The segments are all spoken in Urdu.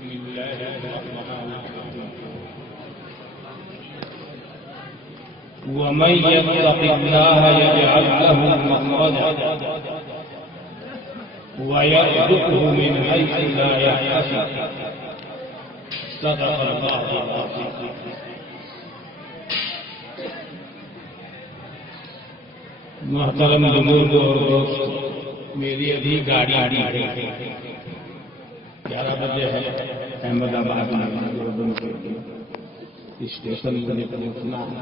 بسم الله الرحمن الرحيم ومن يتق الله يجعل له مخرجا ويرزقه من حيث لا يحتسب صدق الله العظيم. محترم بزرگ اور دوست، میری ابھی گاڑی آ رہی ہے، 11 بجے ہے، احمد آباد اسٹیشن مجھے پہنچنا ہے.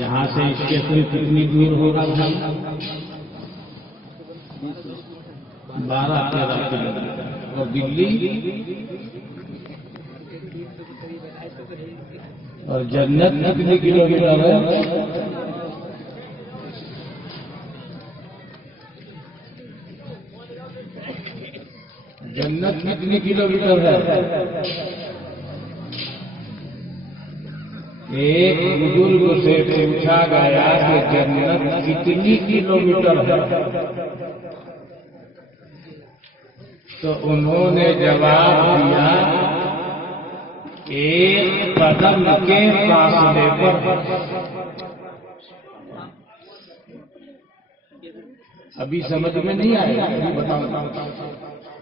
یہاں سے اسٹیشن کتنی دور ہوگا؟ 12-13 کلو میٹر. اور دلی اور جنت کتنے کلو میٹر ہے؟ جنت کتنی کلو میٹر ہے؟ ایک بزرگ سے پوچھا گیا کہ جنت کتنی کلو میٹر ہے، تو انہوں نے جواب دیا ایک قدم کے فاصلے پر. ابھی سمجھ میں نہیں آیا، ابھی بتاؤں.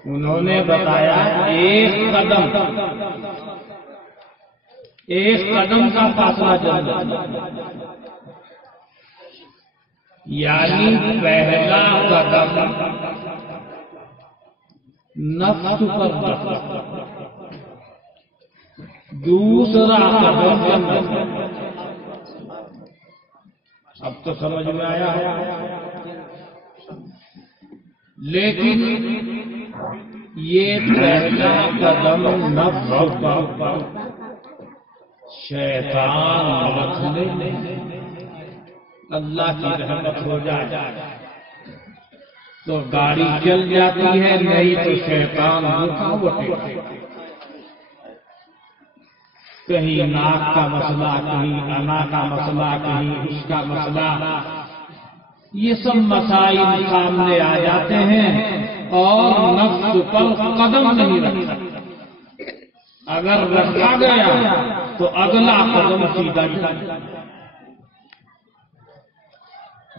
انہوں نے بتایا ایک قدم کا فاصلہ جنت، یعنی پہلا قدم نفس پر، دوسرا قدم جنت. اب تو سمجھ میں آیا ہے. لیکن یہ پہلا قدم نفس پر شیطان رکھ لے، اللہ کی رحمت ہو جائے تو گاڑی چل جاتی ہے، نہیں تو شیطان رکاوٹیں، کہیں ناک کا مسئلہ، کہیں انا کا مسئلہ، کہیں اس کا مسئلہ، یہ سب مسائل سامنے آ جاتے ہیں اور نفس پر قدم نہیں رکھتا. اگر رکھا گیا تو اگلا قدم سیدھا جائے.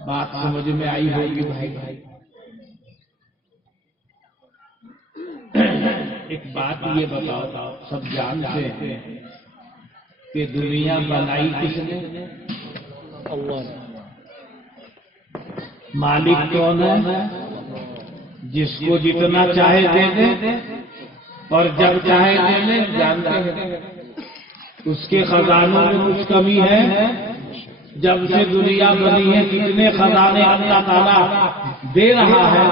بات سمجھ میں آئی ہوگی بھائی. ایک بات یہ بتاؤ، سب جانتے ہیں کہ دنیا بنائی کس نے؟ اللہ. مالک کون ہے؟ جس کو جتنا چاہے دے دے اور جب چاہے دے لے. جانتے ہیں اس کے خزانوں میں کچھ کمی ہے؟ جب سے دنیا بنی ہے کتنے خزانے اللہ تعالیٰ دے رہا ہے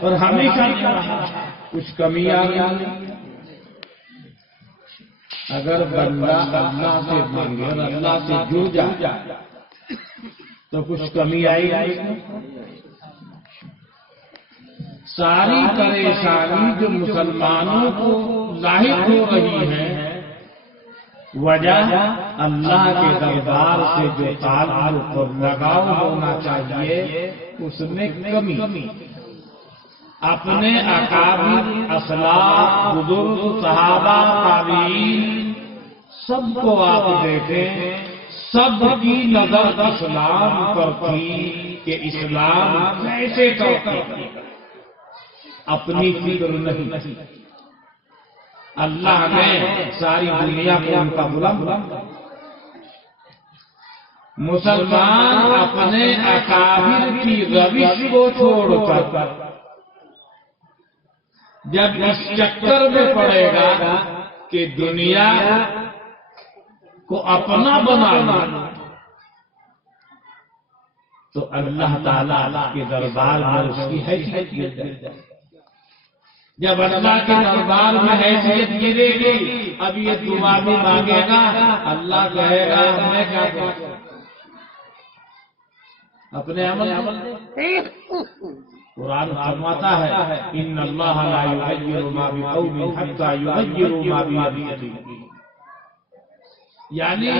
اور ہمیشہ دے رہا ہے. کچھ کمی آ گئی. اگر بندہ اللہ سے مانگے اور اللہ سے جڑ جائے تو کچھ کمی آئی. ساری پریشانی جو مسلمانوں کو لاحق ہو رہی ہے، وجہ اللہ کے دربار سے جو تعلق اور لگاؤ ہونا چاہیے اس میں کمی. اپنے اکابر، اسلاف، بزرگ، صحابہ، تابعین سب کو آپ دیکھیں، سب کی نظر اسلام پر تھی کہ اسلام کیسے ترقی کرے. اپنی فکر نہیں. اللہ نے ساری دنیا کو ان کا غلام بنا. مسلمان اپنے اکابر کی روش کو چھوڑ کر جب اس چکر میں پڑے گا کہ دنیا کو اپنا بنانا، تو اللہ تعالیٰ کے دربار میں اس کی حیثیت گر جائے. جب اللہ کے دربار میں حیثیت گرے گی، اب یہ دعا بھی مانگے گا، اللہ کہے گا میں کیا کروں؟ اپنے عمل قرآن فرماتا ہے ان اللہ لا یغیر ما بقوم حتی یغیروا ما بانفسہم. یعنی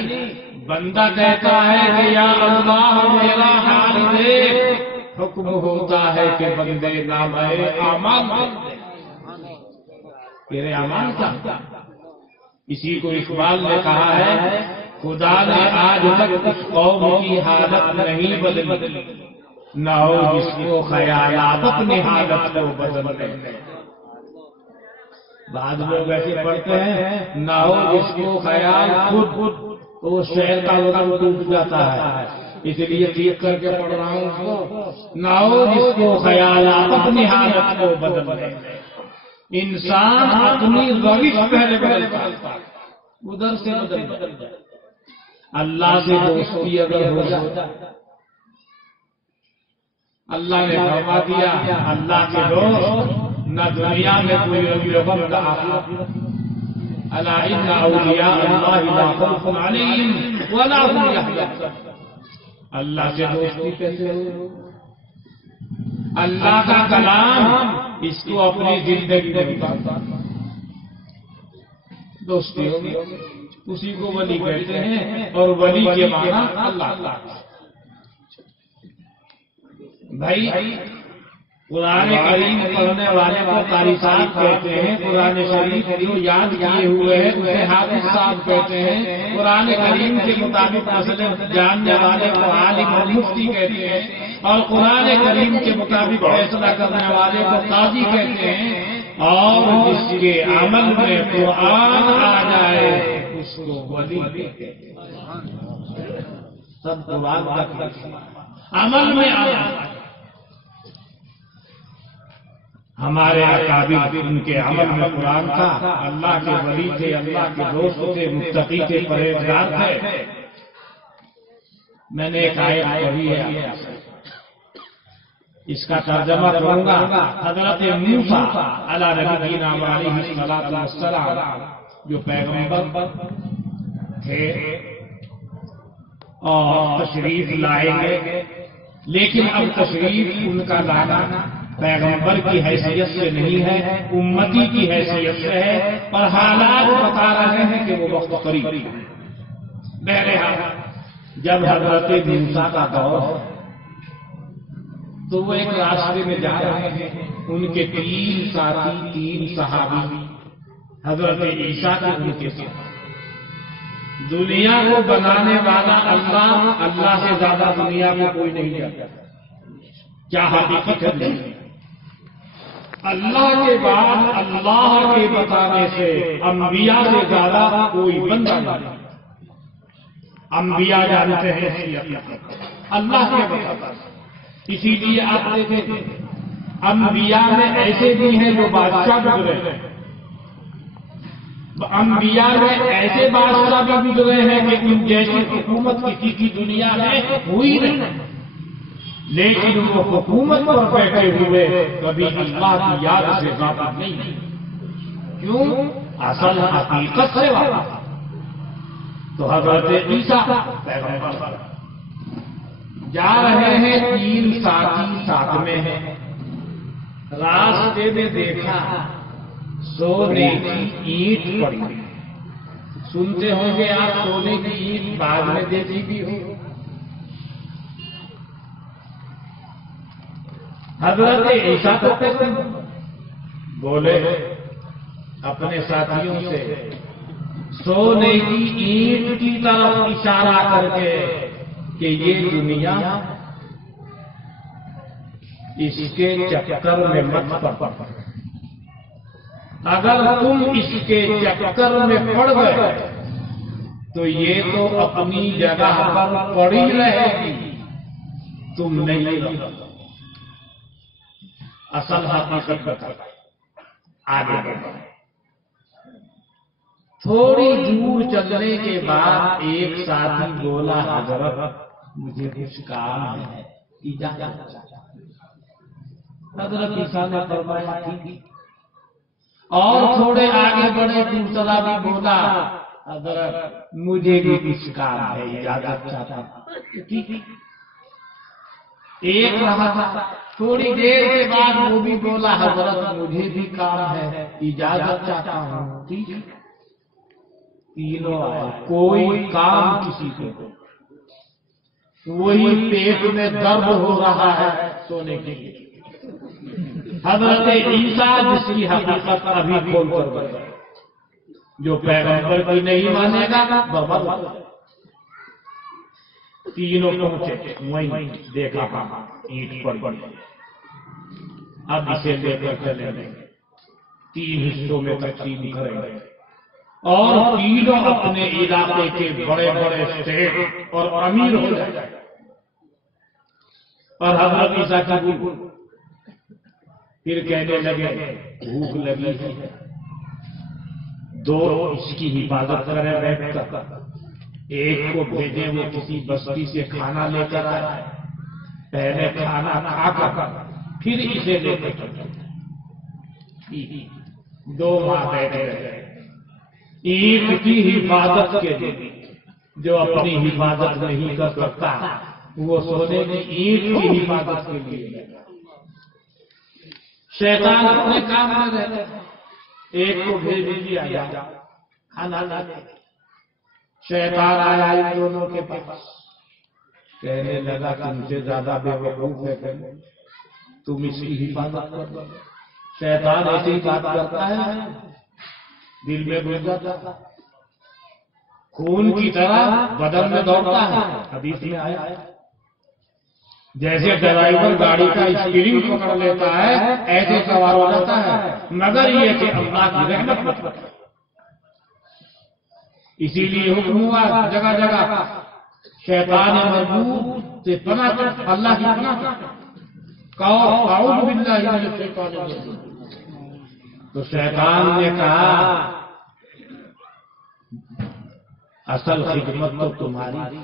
بندہ کہتا ہے کہ یا اللہ میرا حال دیکھ، حکم ہوتا ہے کہ بندے نامۂ اعمال دے. تیرے اعمال کا. اسی کو اقبال نے کہا ہے خدا نے آج تک اس قوم کی حالت نہیں بدلی، نہ ہو جس کو خیالات اپنی حالت کو بدل دیں. بعض لوگ ایسے پڑھتے ہیں نہ ہو جس کو خیال خود وہ شہر کا وزن ٹوٹ جاتا ہے، اس لیے دیکھ کر کے پڑھ رہا ہوں اس کو. نہ ہو جس کو خیالات اپنی حالت کو بدل دیں. انسان اپنی روش پہلے بدلتا ادھر سے بدل جائے. اللہ سے دوستی اگر ہو جائے، اللہ نے فرما دیا اللہ کے دوست نہ دنیا میں کوئی غم نہ آخرت. الا ان اولیاء اللہ لا خوف علیہم ولا هم يحزنون. اللہ سے دوستی کیسے ہو؟ اللہ کا کلام اس کو اپنی زندگی میں اتارتا. دوستی ہوگی اسی کو ولی کہتے ہیں، اور ولی کے معنی اللہ. بھائی قرآن کریم پڑھنے والے کو قاری صاحب کہتے ہیں، قرآن شریف جو یاد کیے ہوئے ہیں اسے حافظ صاحب کہتے ہیں، قرآن کریم کے مطابق مسئلے جاننے والے کو عالم اور مفتی کہتے ہیں، اور قرآن کریم کے مطابق فیصلہ کرنے والے کو قاضی کہتے ہیں، اور جس کے عمل میں قرآن آ جائے اس کو ولی کہتے ہیں. سب قرآن کا عمل میں آ جائے. ہمارے اکابر ان کے عمل میں قرآن تھا، اللہ کے ولی تھے، اللہ کے دوست تھے، متقی تھے، پرہیزگار تھے. میں نے ایک آیت پڑھی ہے، اس کا ترجمہ کروں گا. حضرت موسیٰ علیہ نبینا علیہ الصلوۃ والسلام جو پیغمبر تھے اور تشریف لائے گئے، لیکن اب تشریف ان کا لانا پیغمبر کی حیثیت سے نہیں ہے، امتی کی حیثیت سے ہے، اور حالات بتا رہے ہیں کہ وہ وقت قریب ہے. بہرحال جب حضرت موسیٰ کا دور تو وہ ایک راستے میں جا رہے ہیں، ان کے 3 ساتھی 3 صحابی حضرت عیسیٰ کے ان کے ساتھ. دنیا کو بنانے والا اللہ سے زیادہ دنیا میں کوئی نہیں جاتا. کیا حقیقت ہے؟ اللہ کے بعد اللہ کے بتانے سے انبیاء سے زیادہ کوئی بندہ نہیں. انبیاء جانتے ہیں اللہ کے بتاتا. اسی لیے آپ دیکھیں انبیاء میں ایسے بھی ہیں جو بادشاہ گزرے ہیں، انبیاء میں ایسے بادشاہ بھی گزرے ہیں کہ ان جیسی حکومت کسی کی دنیا میں ہوئی نہیں، لیکن وہ حکومت پر بیٹھے ہوئے کبھی اللہ کی یاد سے غافل نہیں. کیوں؟ اصل حقیقت سے واقف. تو حضرت عیسیٰ پیغمبر جا رہے ہیں، 3 ساتھی ساتھ میں ہیں. راستے میں دیکھا سونے کی اینٹ پڑی. سنتے ہوں گے آپ سونے کی اینٹ بعد میں دیکھی بھی ہو. حضرت عیسیٰ تو بولے اپنے ساتھیوں سے سونے کی اینٹ کی طرف اشارہ کر کے کہ یہ دنیا اس کے چکر میں مت پڑ. اگر تم اس کے چکر میں پڑ گئے تو یہ تو اپنی جگہ پر پڑی رہے گی، تم نہیں. اصل حقیقت بتا. آگے بڑھو. تھوڑی دور چلنے کے بعد ایک ساتھی بولا حضرت مجھے کچھ کام ہے، اجازت. حضرت عیسیٰ نے فرمایا ٹھیک. اور تھوڑے آگے بڑھے دوسرا بھی بولا حضرت مجھے بھی کچھ کام ہے، اجازت چاہتا ہوں. ٹھیک. ایک رہا. تھوڑی دیر کے بعد وہ بھی بولا حضرت مجھے بھی کام ہے، اجازت چاہتا ہوں. ٹھیک. تینوں آئے، کوئی کام کسی کو. وہی پیٹ میں درد ہو رہا ہے سونے کے لیے. حضرت عیسیٰ جس کی حقیقت ابھی کھول کر گئے، جو پیغمبر کی نہیں مانے گا برباد ہو جائے۔ تینوں پہنچے، وہیں دیکھا اینٹ پر پڑ، اب اسے لے کر چلیں گے، 3 حصوں میں تقسیم کریں گے، اور تینوں اپنے علاقے کے بڑے بڑے شیخ اور امیر ہو جائیں گے۔ اور حضرت عیسیٰ کی بھوک، پھر کہنے لگے بھوک لگی ہے، 2 اس کی حفاظت کریں بیٹھ کر، ایک کو بھیجیں وہ کسی بستی سے کھانا لے کر آئے، پہلے کھانا کھا کر پھر اسے لے کر چلے۔ 2 ماہ بیٹھے رہے، اینٹ کی حفاظت کے لیے، جو اپنی حفاظت نہیں کر سکتا وہ سونے کی اینٹ کی حفاظت کے لیے۔ شیطان اپنے کام میں رہتا ہے، ایک کو بھیج دیا جا کھانا لانے، شیطان آیا ان دونوں کے پاس، کہنے لگا تم سے زیادہ بے وقوف ہے تم اس کی حفاظت کر۔ شیطان ایسی بات کرتا ہے دل میں گھس جاتا، خون کی طرح بدن میں دوڑتا ہے۔ حدیث میں آیا جیسے ڈرائیور گاڑی کا اسٹیئرنگ پکڑ لیتا ہے ایسے سوار ہو جاتا ہے، مگر یہ کہ اللہ کی رحمت، اسی لیے حکم ہوا جگہ جگہ شیطان مربوط سے پناہ چاہو، اللہ کی پناہ کہو اعوذ باللہ من الشیطان الرجیم۔ تو شیطان نے کہا اصل خدمت تو تمہاری،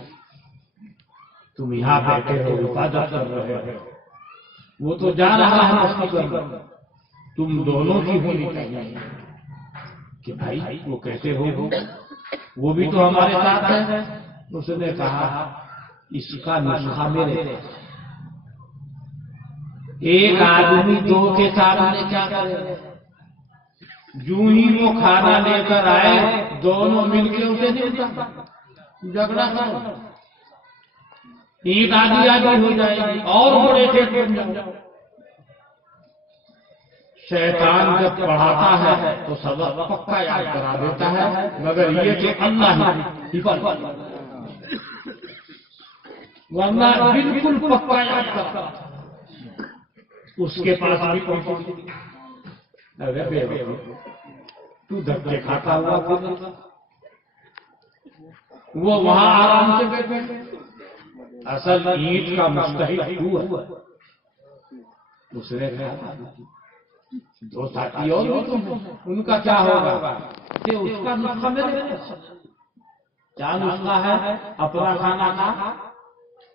تم یہاں بیٹھے ہو حفاظت کر رہے ہو، وہ تو جا رہا ہے مستی کرنے، تم دونوں کی ہونی چاہیے کہ بھائی وہ کیسے ہو، وہ بھی تو ہمارے ساتھ ہے۔ اس نے کہا اس کا نسخہ میرے، ایک آدمی 2 کے سامنے کیا کرے، جو ہی وہ کھانا لے کر آئے دونوں مل کے اسے دیتا، جھگڑا کرو، اینٹ آدھی ہو جائے گی اور بڑے ٹھیک بن جاؤ۔ شیطان جب پڑھاتا ہے تو سبق پکا یاد کرا دیتا ہے، مگر یہ کہ اللہ ہی ورنہ بالکل پکا یاد کرتا، اس کے پاس بھی پہنچ، ارے تو دھکے کھاتا ہوا پھر وہ وہاں آرام سے بیٹھے، اصل اینٹ کا مستحق ہوا۔ اس نے کہا 2 ساتھی اور ان کا کیا ہوگا کہ اس کا نسخہ میرے کیا نسخہ ہے، اپنا کھانا کھا،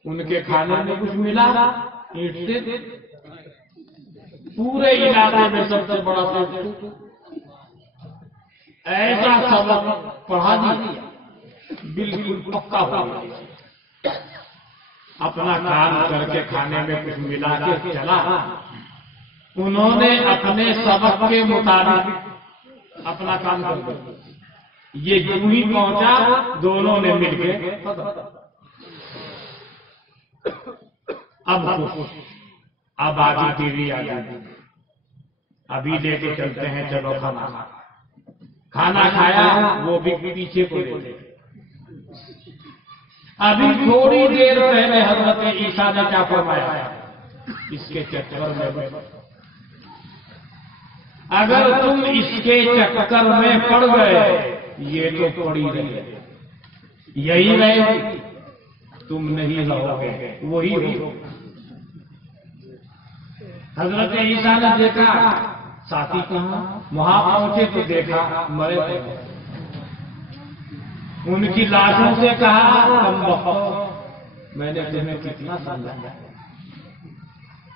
ان کے کھانے میں کچھ ملا، اینٹ سے پورے علاقے میں سب سے بڑا ایسا سبق پڑھا دیا، بالکل پکا ہو گیا۔ اپنا کام کر کے کھانے میں کچھ ملا کے چلا، انہوں نے اپنے سبق کے مطابق اپنا کام کر دیا، یہ جو ہی پہنچا دونوں نے مل کے اب آگے تیری آ جاتی، ابھی لے کے چلتے ہیں، چلو کھانا کھایا، وہ بھی پیچھے کو لے لے۔ ابھی تھوڑی دیر پہلے حضرت عیسیٰ نے کیا فرمایا، اس کے چکر میں اگر تم اس کے چکر میں پڑ گئے، یہ تو پڑی رہے، یہی رہے، تم نہیں رہو گے، وہی ہو۔ حضرت عیسیٰ نے دیکھا ساتھی کہاں، وہاں پہنچے تو دیکھا مرے تھے، ان کی لاشوں سے کہا تم بخو، میں نے تمہیں کتنا سمجھایا،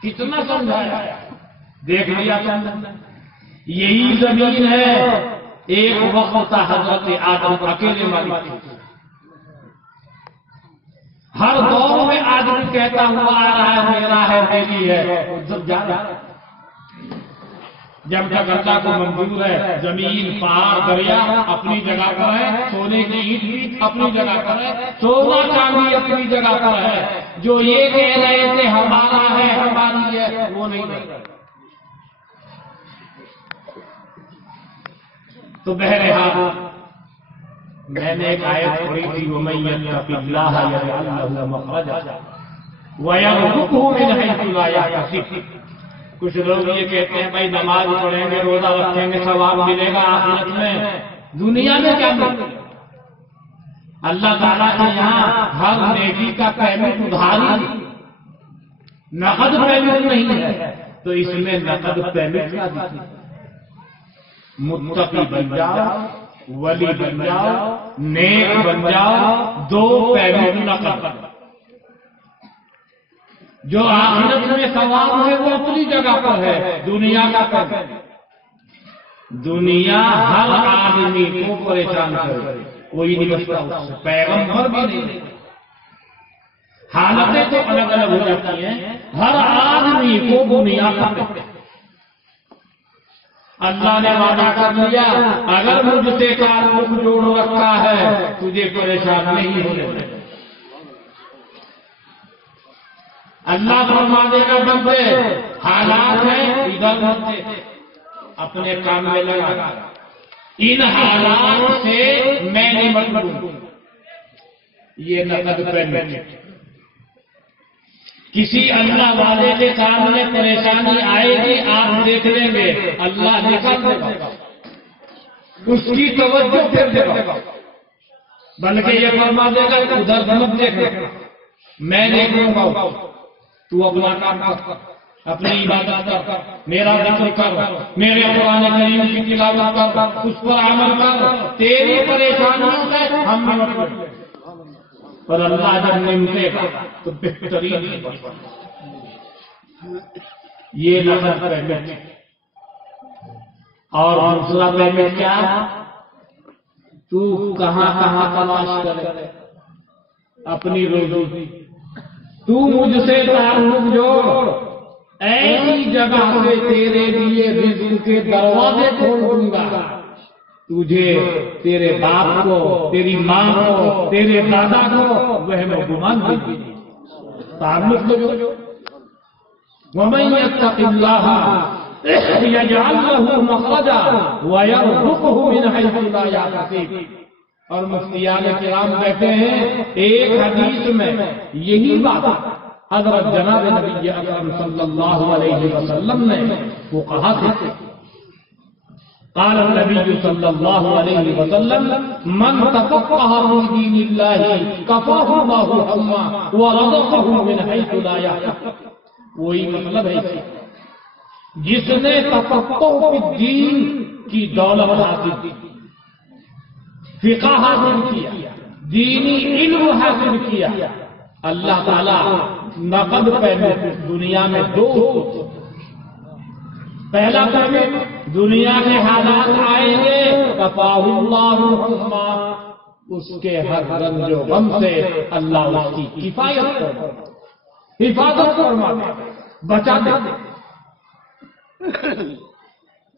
کتنا سمجھایا، دیکھ لیا تم، یہی زمین ہے ایک وقت تھا حضرت آدم اکیلے مالک تھے، ہر دور میں آدمی کہتا ہوا آ رہا ہے میرا ہے میری ہے، جب جا رہا جب تک اللہ کو منظور ہے، زمین پہاڑ دریا اپنی جگہ پر ہے، سونے کی اینٹ بھی اپنی جگہ پر ہے، سونا چاندی اپنی جگہ پر ہے، جو یہ کہہ رہے تھے ہمارا ہے ہماری ہے وہ نہیں ہے، تو بہرحال میں نے ایک آیت پڑھی تھی وَمَن يَتَّقِ اللَّهَ يَجْعَل لَّهُ مَخْرَجًا وَيَرْزُقْهُ مِنْ حَيْثُ لَا يَحْتَسِبُ۔ کچھ لوگ یہ کہتے ہیں بھائی نماز پڑھیں گے، روزہ رکھیں گے، ثواب ملے گا آخرت میں، دنیا میں کیا ملے گا؟ اللہ تعالیٰ کے یہاں ہر نیکی کا پیمنٹ ادھاری، نقد پیمنٹ نہیں ہے، تو اس میں نقد پیمنٹ کیا دیتی؟ متقی بن جاؤ، ولی بن جاؤ، نیک بن جاؤ، دو پیمنٹ نقد۔ جو آخرت میں ثواب ہے وہ اپنی جگہ پر ہے، دنیا کا پیمنٹ۔ دنیا ہر آدمی کو پریشان کرے، کوئی نہیں بچتا اس سے، پیغمبر بھی نہیں۔ حالتیں تو الگ الگ ہو جاتی ہیں، ہر آدمی کو دنیا کا اللہ نے وعدہ کر دیا اگر مجھ سے تعلق جوڑ رکھا ہے تجھے پریشان نہیں ہونے دے۔ اللہ فرما دے گا بندے حالات ہیں ادھر ہوتے اپنے کام میں لگا، ان حالات سے میں نمٹ لوں، یہ نقد پیمنٹ۔ کسی اللہ والے کے سامنے پریشانی آئے گی، آپ دیکھ لیں گے اللہ نکال دے گا، اس کی توجہ پھر دے گا، بلکہ یہ فرما دے گا ادھر مت دیکھ، میں دیکھوں گا، تو اپنا کام کر، اپنی عبادت کر، میرا ذکر کر، میرے قرآن کریم کی تلاوت کر، اس پر عمل کر، تیری پریشانیوں سے ہم نمٹ لیں۔ اور اللہ جب نمٹے گا تو بہترین یہ نقد پیمنٹ۔ اور دوسرا پیمنٹ کیا؟ تو کہاں کہاں تلاش کرے اپنی روزی، تو مجھ سے تعلق جوڑ، ایسی جگہ سے تیرے لیے رزق کے دروازے کھول دوں گا، تجھے، تیرے باپ کو، تیری ماں کو، تیرے دادا کو وہم و گمان بھی تعلق جو وَمَن يَتَّقِ اللَّهَ يَجْعَل لَّهُ مَخْرَجًا وَيَرْزُقْهُ مِنْ حَيْثُ لَا يَحْتَسِبُ۔ اور مفتیان کرام کہتے ہیں ایک حدیث میں یہی بات حضرت جناب نبی اکرم صلی اللہ علیہ وسلم نے وہ کہا تھا، قال النبي صلى الله عليه وسلم من تفقه في دين الله كفاه الله همه ورزقه من حيث لا يحتسب۔ وہی مطلب ہے جس نے تفقہ فی الدین کی دولت حاصل کی، فقہ حاصل کیا، دینی علم حاصل کیا، اللہ تعالی نقد پیمنٹ دنیا میں دو، پہلا پیمنٹ دنیا کے حالات آئیں گے کفاہ اللہ الحما، اس کے ہر رنج و غم سے اللہ اس کی کفایت کرے، حفاظت فرما دے، بچا دے۔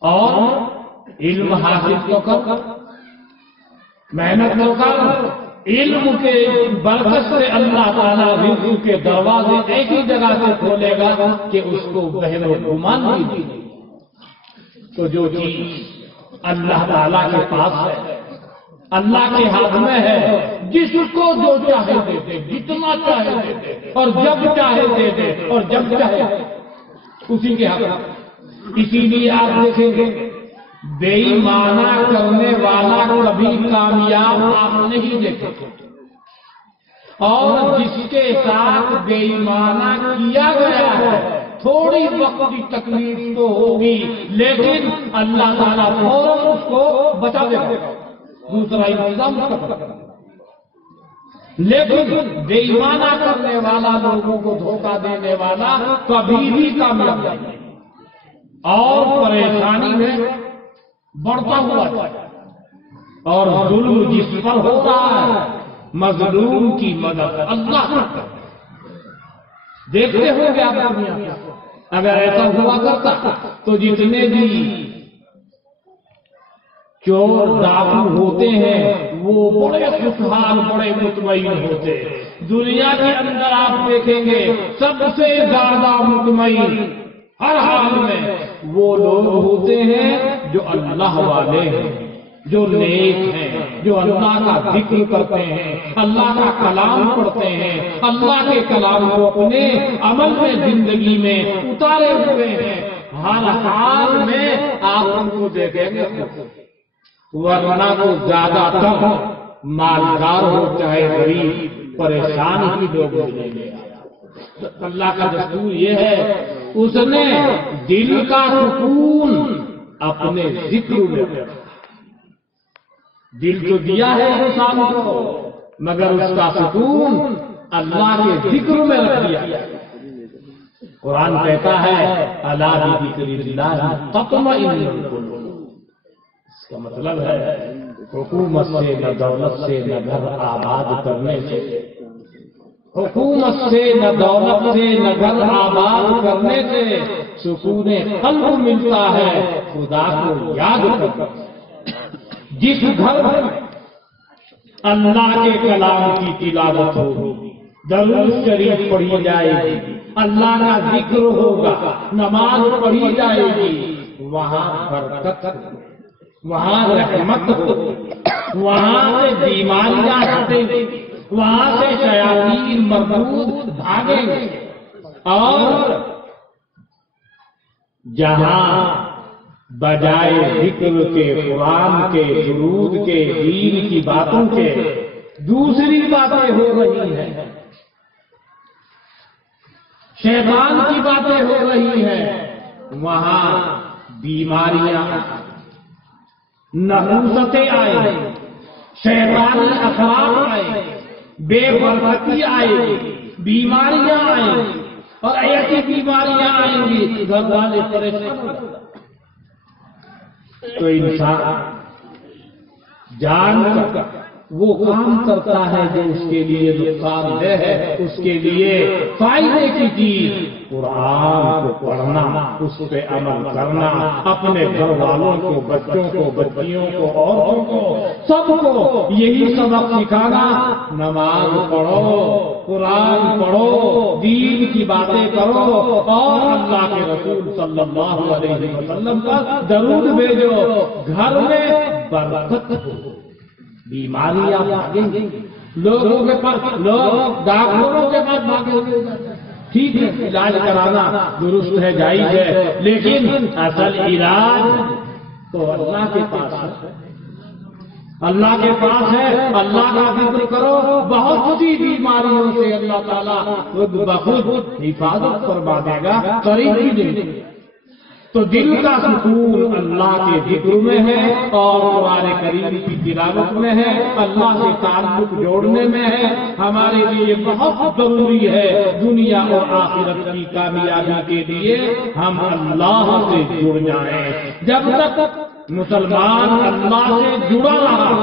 اور علم حاصل تو کر، محنت تو کر، علم کے برکت سے اللہ تعالیٰ رزق کے دروازے ایسی جگہ سے کھولے گا کہ اس کو وہم و گمان بھی نہیں۔ تو جو چیز اللہ تعالیٰ کے پاس ہے، اللہ کے ہاتھ میں ہے، جس کو جو چاہے دے دے، جتنا چاہے دے دے، اور جب چاہے دے دے، اور جب چاہے اسی کے ہاتھ میں۔ اسی لیے آپ دیکھیں گے بے ایمانہ کرنے والا کبھی کامیاب آپ نہیں دیکھے، اور جس کے ساتھ بے ایمانہ کیا گیا ہے تھوڑی وقت کی تکلیف تو ہوگی، لیکن اللہ تعالیٰ فوراً اس کو بچا دے گا، دوسرا انتظام کرے گا۔ لیکن بے ایمانہ کرنے والا، لوگوں کو دھوکہ دینے والا کبھی بھی کامیاب نہیں، اور پریشانی میں بڑھتا ہوا ہے۔ اور ظلم جس پر ہو رہا ہے، مظلوم کی مدد اللہ کرتا ہے۔ دیکھتے ہو گے آپ دنیا میں، اگر ایسا ہوا کرتا تو جتنے بھی چور ڈاکو ہوتے ہیں وہ بڑے خوشحال، بڑے مطمئن ہوتے ہیں۔ دنیا کے اندر آپ دیکھیں گے سب سے زیادہ مطمئن ہر حال میں وہ لوگ ہوتے ہیں جو اللہ والے ہیں، جو نیک ہیں، جو اللہ کا ذکر کرتے ہیں، اللہ کا کلام پڑھتے ہیں، اللہ کے کلام کو اپنے عمل میں زندگی میں اتارے ہوئے ہیں، ہر حال میں آپ ان کو دیکھیں گے، ورنہ تو زیادہ تر مالدار ہو چاہے غریب، پریشان ہی لوگ ملیں گے۔ اللہ کا دستور یہ ہے، اس نے دل کا سکون اپنے ذکر میں رکھا۔ دل تو دیا ہے انسان کو، مگر اس کا سکون اللہ کے ذکر میں رکھ دیا۔ قرآن کہتا ہے الا بذکر اللہ تطمئن القلوب۔ اس کا مطلب ہے حکومت سے نہ دولت سے نہ گھر آباد کرنے سے، حکومت سے نہ دولت سے نہ گھر آباد کرنے سے سکون قلب ملتا ہے خدا کو یاد کر۔ جس گھر میں اللہ کے کلام کی تلاوت ہوگی، درود شریف پڑھی جائے گی، اللہ کا ذکر ہوگا، نماز پڑھی جائے گی، وہاں برکت، وہاں رحمت ہو، وہاں سے بیماریاں ہٹیں گی، وہاں سے شیاطین مردود بھاگیں گے، اور جہاں بجائے ذکر کے، قرآن کے، درود کے، دین کی باتوں کے دوسری باتیں ہو رہی ہیں، شیطان کی باتیں ہو رہی ہیں، وہاں بیماریاں، نحوستیں آئیں، شیطانی اثرات آئیں، بے برکتی آئے گی، بیماریاں آئیں گی، اور ایسی بیماریاں آئیں گی گھر والے پریشان ہو جائیں گے۔ تو انسان جان کر وہ کام کرتا ہے جو اس کے لیے نقصان دہ ہے، اس کے لیے فائدے کی چیز، قرآن کو پڑھنا، اس پہ عمل کرنا، اپنے گھر والوں کو، بچوں کو، بچیوں کو، عورتوں کو، سب کو یہی سبق سکھانا، نماز پڑھو، قرآن پڑھو، دین کی باتیں کرو، اور اللہ کے رسول صلی اللہ علیہ وسلم پر درود بھیجو، گھر میں برکت ہو، بیماریاں بھاگیں گی، لوگوں کے پاس، لوگ ڈاکٹروں کے پاس بھاگیں گے، ٹھیک ہے علاج کرانا درست ہے، جائز ہے، لیکن اصل علاج تو اللہ کے پاس ہے، اللہ کے پاس ہے، اللہ کا ذکر کرو، بہت سی بیماریوں سے اللہ تعالیٰ خود بخود حفاظت فرما دے گا، قریب ہی دے گا۔ تو دل کا سکون اللہ کے ذکر میں ہے، اور قرآن کریم کی تلاوت میں ہے، اللہ سے تعلق جوڑنے میں ہے، ہمارے لیے بہت ضروری ہے۔ دنیا اور آخرت کی کامیابی کے لیے ہم اللہ سے جڑ جائیں۔ جب تک مسلمان اللہ سے جڑا رہا،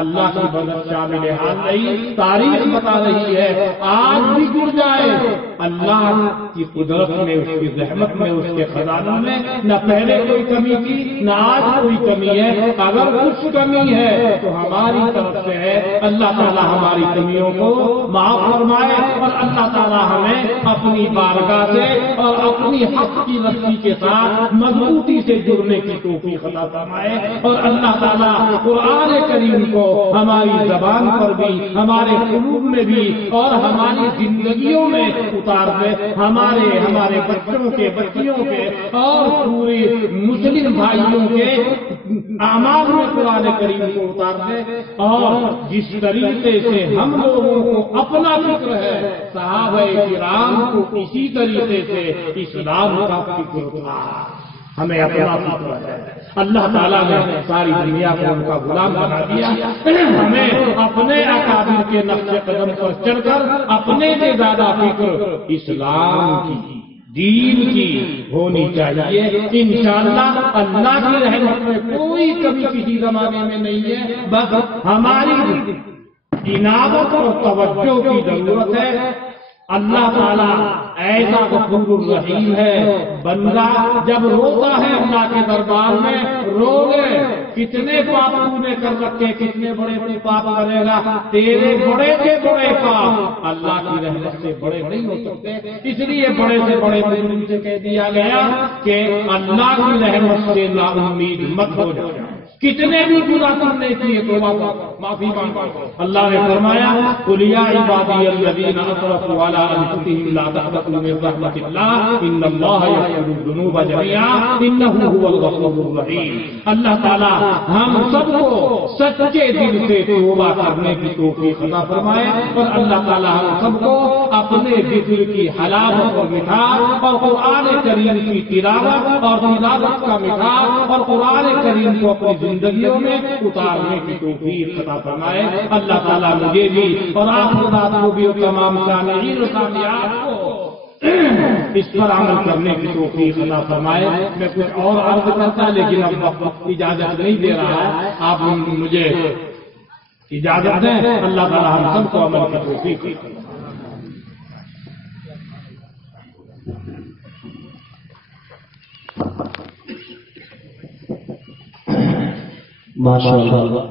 اللہ کی مدد شامل حال نہیں۔ تاریخ بتا رہی ہے آج بھی جڑ جائے، اللہ کی قدرت میں، اس کی رحمت میں، اس کے خزانوں میں نہ پہلے کوئی کمی تھی نہ آج کوئی کمی ہے۔ اگر کچھ کمی ہے تو ہماری طرف سے ہے، اللہ تعالیٰ ہماری کمیوں کو معاف فرمائے، اور اللہ تعالیٰ ہمیں اپنی بارگاہ سے اور اپنی حق کی رسی کے ساتھ مضبوطی سے جڑنے کی توفیق عطا فرمائے، اور اللہ تعالیٰ قرآن کریم کو ہماری زبان پر بھی، ہمارے قلوب میں بھی، اور ہماری زندگیوں میں اتار دے، ہمارے بچوں کے، بچیوں کے، اور پورے مسلم بھائیوں کے اعمال میں قرآن کریم کو اتار دے، اور جس طریقے سے ہم لوگوں کو اپنا فکر ہے، صحابہ کرام کو اسی طریقے سے اسلام کا فکر تھا، ہمیں اپنا فکر ہے۔ اللہ تعالیٰ نے ساری دنیا کو ان کا غلام بنا دیا، ہمیں اپنے اکابر کے نقش قدم پر چل کر اپنے سے زیادہ فکر اسلام کی، دین کی ہونی چاہیے۔ انشاءاللہ اللہ کی رحمت میں کوئی کمی کسی زمانے میں نہیں ہے، بس ہماری عنایت اور توجہ کی ضرورت ہے۔ اللہ تعالیٰ ایسا غفور الرحیم ہے، بندہ جب روتا ہے اللہ کے دربار میں، روے کتنے پاپ تو نے کر رکھے، کتنے بڑے بڑے پاپ کرے گا، تیرے بڑے سے بڑے پاپ اللہ کی رحمت سے بڑے نہیں ہو سکتے، اس لیے بڑے سے بڑے مجرم سے کہہ دیا گیا کہ اللہ کی رحمت سے نا امید مت ہو جائے۔ کتنے بھی گناہ کرنے کی توبہ معافی مانگو. اللہ نے فرمایا قل یا عبادی الذین اسرفوا علی انفسهم لا تقنطوا من رحمۃ اللہ ان اللہ یغفر الذنوب جميعا انہ هو الغفور الرحیم. اللہ تعالی ہم سب کو سچے دل سے توبہ کرنے کی توفیق عطا فرمائے اور اللہ تعالی ہم سب کو اپنے ذکر کی حلاوت اور مٹھاس اور قرآن کریم کی تلاوت اور تلاوت کا مٹھاس اور قرآن کریم کو اپنی زندگیوں میں اتارنے کی توفیق عطا فرمائے. اللہ تعالیٰ مجھے بھی اور آپ کو بھی تمام سامعین و سامعات کو اس پر عمل کرنے کی توفیق عطا فرمائے. میں کچھ اور عرض کرتا لیکن اب وقت اجازت نہیں دے رہا ہے. آپ مجھے اجازت دیں. اللہ تعالیٰ ہم سب کو عمل کی توفیق عطا فرمائے. ماشاء اللہ